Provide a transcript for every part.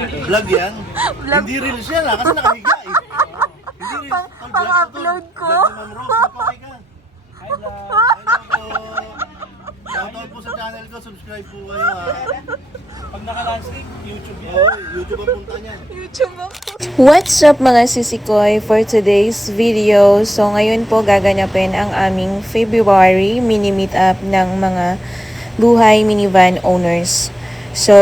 Vlog yan? Vlog. Hindi reels yan kasi nakahiga eh. Hindi reels. Pang-upload ko. Vlog ni Ma'am Rose, magpakay ka. Hi vlog. Hello po. Shoutout po sa channel ko, subscribe po kayo ha. Pag naka-landscape, YouTube yan. Oo, YouTube ang punta niyan. YouTube ako. What's up mga sisikoy for today's video? So ngayon po gaganapin ang aming February mini meetup ng mga buhay minivan owners. So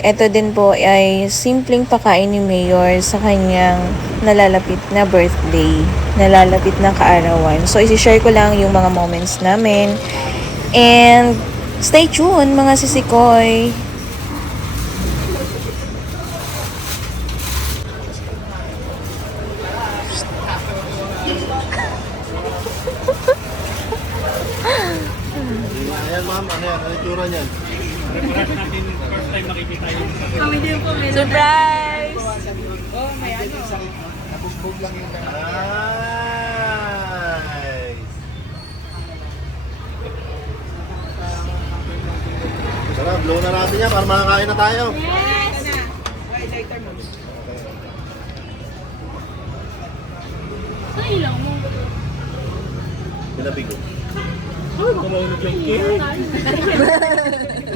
eto din po ay simpleng pakain ni Mayor sa kanyang nalalapit na birthday, nalalapit na kaarawan. So isi-share ko lang yung mga moments namin. And stay tuned mga sisikoy! Ayan ma'am, ano yan? Ano yung tura niyan? Kami din po, may surprise! Nice! Sarap, blow na natin yan para makakain na tayo. Ay, lang mo. Pinabig ko.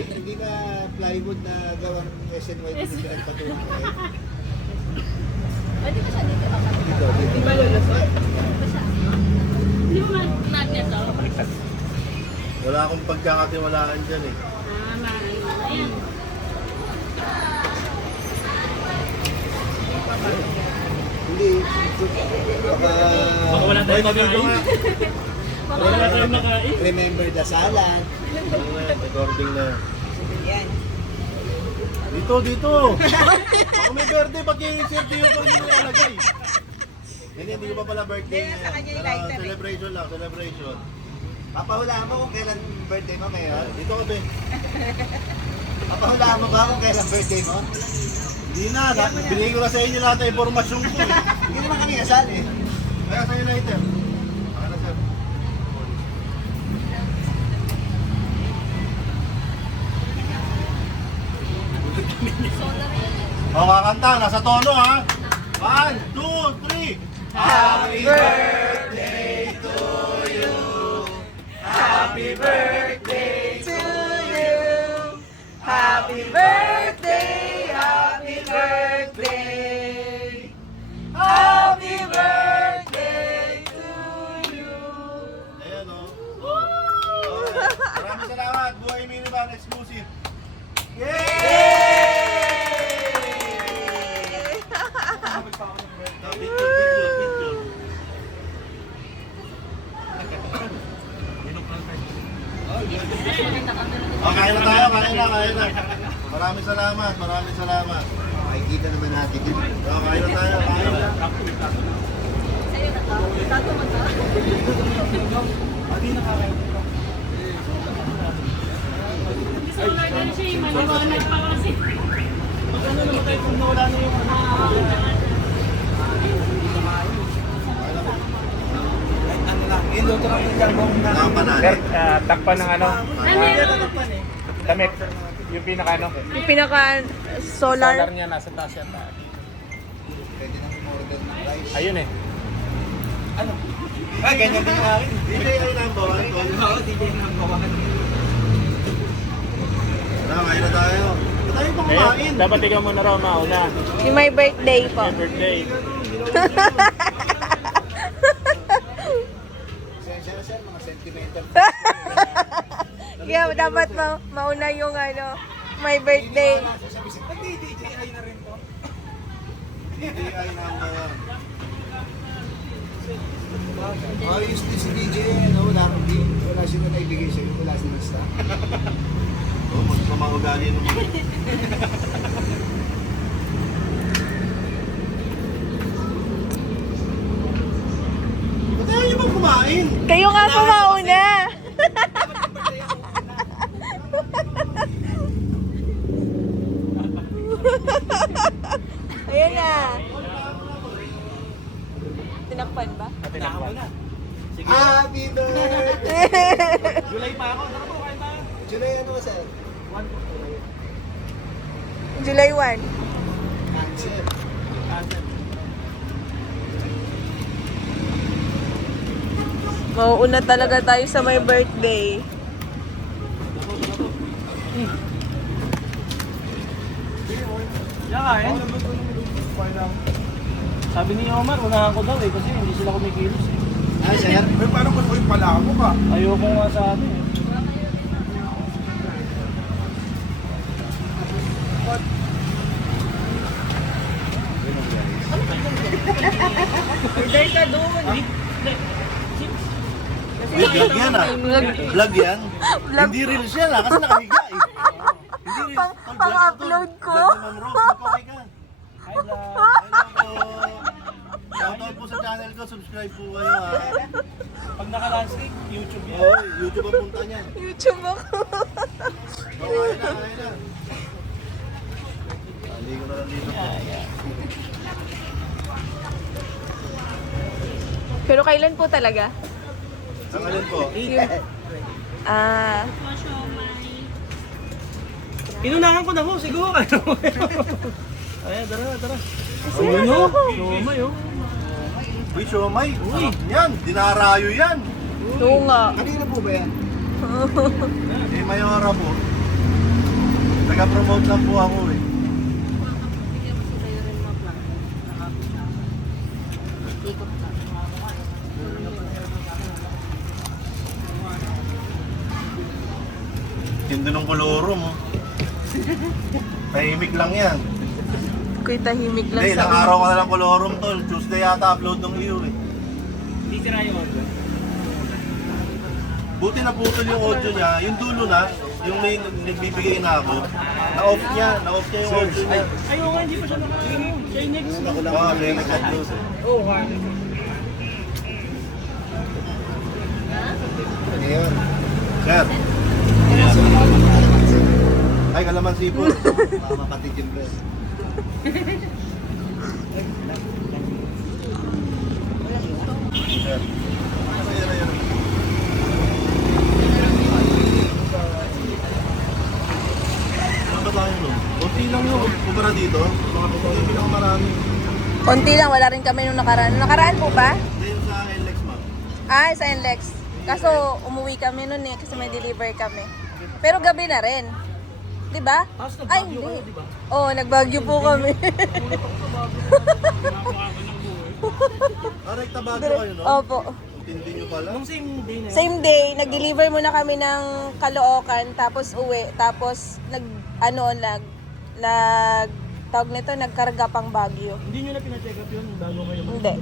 Hindi na plywood na gawang SNY dito pinagpatuloy ko eh. Pwede ba siya dito? Dito. Di ba lulusot? Hindi mo magnet to? Wala akong pagkakatiwalaan dyan eh. Ayan. Hindi. Baka wala tayong makain. Wala tayong makain. remember the salad. Ano na, recording na. Dito, dito. Baka may birthday, pag i-interview ko hindi nilalagay. Hindi ko pa pala birthday niya. Celebration lang, celebration. Papahulaan mo kung kailan birthday mo ngayon? Dito ka be. Papahulaan mo ba kung kailan birthday mo? Hindi na, binigay ko na sa inyo lahat ng impormasyon ko eh. Hindi naman kami kasal eh. Kaya sa'yo later. Baka na sir. O, kakanta. Nasa tono ha. 1, 2, 3. Happy birthday to you. Happy birthday To you. Happy birthday, happy birthday. Happy birthday to you. Ayan o. Okay. Maraming salamat. Buhay Minivan exclusive. Yay! Picture, picture, picture. Kain na tayo, kain na. Maraming salamat, maraming salamat. Makikita naman natin yun. Kain na tayo, kain na. Sa'yo na to? Tato mo to? Gusto ko lang din siya yung maliwanag pa kasi. Ano naman tayo kung nawala na yung Nakapanali. Sir, takpan ng ano, Ano yun? damit. Yung pinaka ano, Yung pinaka solar solar. niya nasa taas yan. Pwede nang umorder ng rice. Ayun eh. Ganyan din yung akin. DJ ay number 1. Oo, DJ number 1. Kain na tayo. Ba't tayo pang kumain? Ayun, dapat ikaw muna raw mauna. Yung may birthday po. Happy birthday. Sensya na sir, mga sentimental. Kaya dapat mauna yung ano, may birthday. DJI na rin to. DJ ay number 1. Ayos din si DJ, ano, wala siya na naibigay sa'yo, wala siya basta. Oo, magkasama ugali nung Ba't tayo niyo ba kumain? Kayo nga po mauna. Ayan na. Tinakpan ba? Tinakpan. Happy birthday! July pa ako. Sarap po, kain tayo. July ano sir? July 1. Mauuna talaga tayo sa my birthday. Yan. Sabi ni Omar, unahan ko daw kasi hindi sila kumikilos Ah, sir? Paano ko yung pala mo ka? Ayoko nga sa atin Order ka doon. Vlog yan Vlog yan. Vlog. Hindi reels yan kasi nakahiga Hindi reels. Pang-upload ko. Vlog ni Ma'am Rose, ikaw ka. Hi vlog. Hello po. Shoutout po sa channel ko, subscribe po kayo ha. Pag naka-landscape, YouTube yan. Oo, YouTube ang punta niyan. YouTube ako. Ayun na. Ligo na lang dito. Pero kailan po talaga? Ang alin po? Ah, Inunahan ko na ho, siguro kayo. Ayan, tara. Ayun o, siomay o. Uy, siomay. Uy, yan, dinarayo yan. oo nga. Kanina po ba yan? Eh, Mayora po. Taga-promote lang po ako eh. Hindi nung koloro mo. Tahimik lang yan. Ako'y tahimik lang Hindi, sa ilang araw ko na lang kolorum tol. Tuesday yata upload ng iyo eh. Hindi sira yung order. Buti naputol yung audio niya. Yung dulo na, yung may nagbibigay na ako. Na-off niya yung audio niya. Ayaw nga, hindi pa siya nakaano. Siya yung next. Oo, siya yung nag-upload eh. Oo, nga. Ngayon. Sir. Ay, kalamansi po. Mapatid yung breast. Sir. Ayun. Ano ba tayo nun? Kunti lang yun. Kumpara dito. Hindi pinakamarami. konti lang, wala rin kami nung nakaraan. Nakaraan po ba? Hindi yung sa LX ma'am. Ah, sa NLEX. Kaso umuwi kami nun kasi may deliver kami. Pero gabi na rin. 'Di ba? Ay, hindi. Oo, nagbagyo po kami. Ah, rekta bago kayo, no? Opo. Tindi nyo pala. Nung same day na. Same day, nag-deliver muna kami ng Caloocan, tapos uwi, tapos tawag nito, nagkarga pang Baguio. Hindi nyo na pina-check up yun bago kayo. Hindi.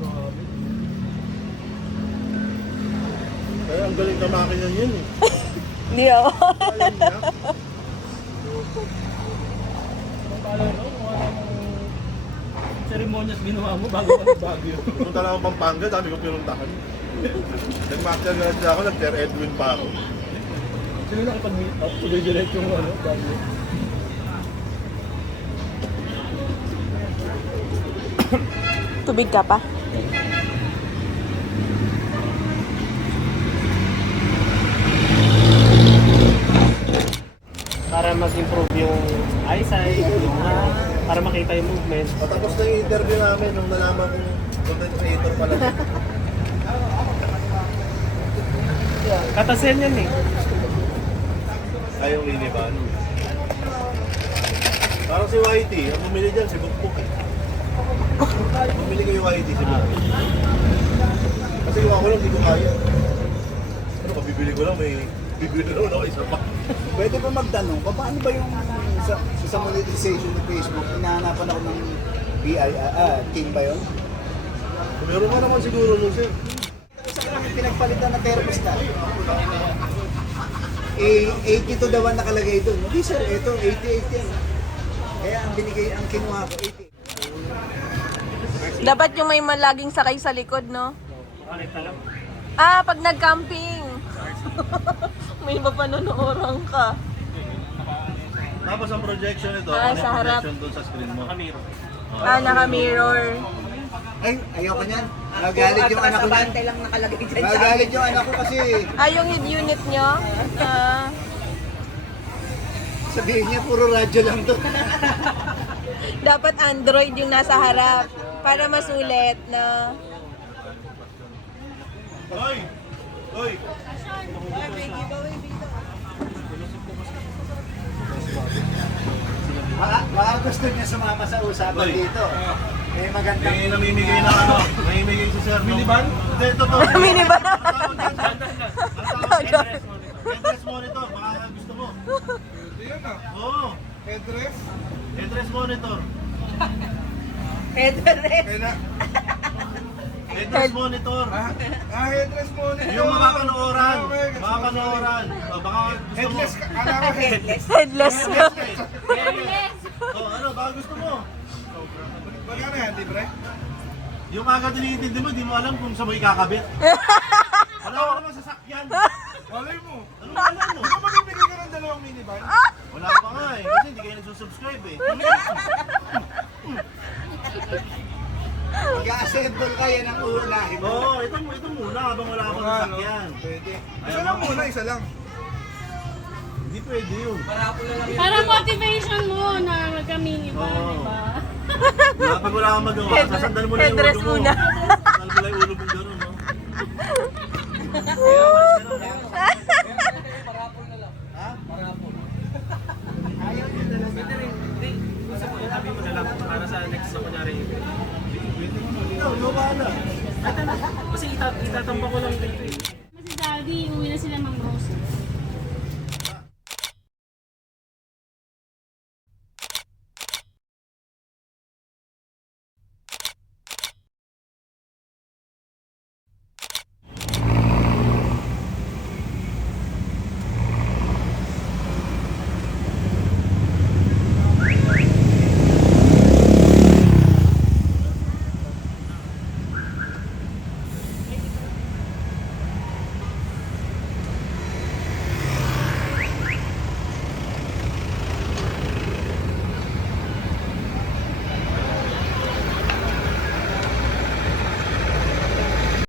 Kaya ang galing na makina yun eh. Hindi ako. Alam niya. Ceremonyas ginawa mo bago ka mag-Baguio. Punta lang ako Pampanga, dami ko pinuntahan. Nag-master na ako, nag-Sir Edwin pa ako. Sino nakipag-meet up? Tuloy-diretso yung Baguio. Tubig ka pa? Para mas improve yung eyesight, yung para makita yung movement. Patapos na yung interview namin nung nalaman kong content creator pala. Katasen yan eh. Ayong liniban. Parang si YT, ang bumili dyan, si Bukbuk eh. Bumili ko yung YT, si Bukbuk. Kasi yung ako lang, hindi ko kaya. Ano, kabibili ko lang, may bibili na ako isa pa. Pwede ba magtanong, paano ba yung sa monetization ng Facebook, hinahanapan ako ng King ba yun? Meron ka naman siguro nun, sir. Sa kanya pinagpalitan na thermostat. Eh, 82 daw ang nakalagay doon. Hindi sir, ito 88 yan. Kaya ang binigay, ang kinuha ko, 88. Dapat yung may malaging sakay sa likod, no? Pakita lang. Ah, pag nag-camping. May mapanonooran ka. Tapos ang projection ito, Ah, ano sa yung harap. projection doon sa screen mo? Nakamiro. Ah, naka-mirror. Ay, ayoko niyan. Magalit yung anak ko niyan. lang nakalagay dyan. Magalit yung anak ko kasi Ah, yung head unit nyo? Ah, sabihin niya puro radyo lang to. Dapat Android yung nasa harap para masulit na. Hoy! Hoy! Baka gusto niya sumama sa usapan Hoy. dito. Eh, magandang... May namimigay na ano, namimigay sa sir. Minivan? Hindi, totoo. Minivan? Ang tawag dyan, sir. Ang tawag dyan, headrest monitor. Baka gusto mo. Hindi yun ah. Oo. Headrest? Headrest monitor. Kaya Headrest monitor. headrest mo nito. Yung makapanooran. Ah, okay. Makapanooran. Baka gusto mo. Headless ka. Alam ko headless. Headless. Yes. Ano, baka gusto mo. Magkano yan, libre? Yung agad iniintindi mo, di mo alam kung saan mo ikakabit. Wala ka naman sasakyan. Walay mo. Ano ba alam mo? Di ba magbibigay ka ng dalawang minivan? Wala pa nga eh. Kasi hindi kayo nagsusubscribe eh. Mag-assemble kayo ng uunahin mo. Oo, ito muna habang wala akong sasakyan. Pwede. Isa lang muna, isa lang. Hindi pwede yun. Para motivation mo na magka-minivan, Oo. di ba? Pag wala kang magawa, sasandal mo lang yung Headrest ulo mo. muna. Sasandal mo lang yung ulo mo gano'n, no? Kasi itatambak ko lang dito eh.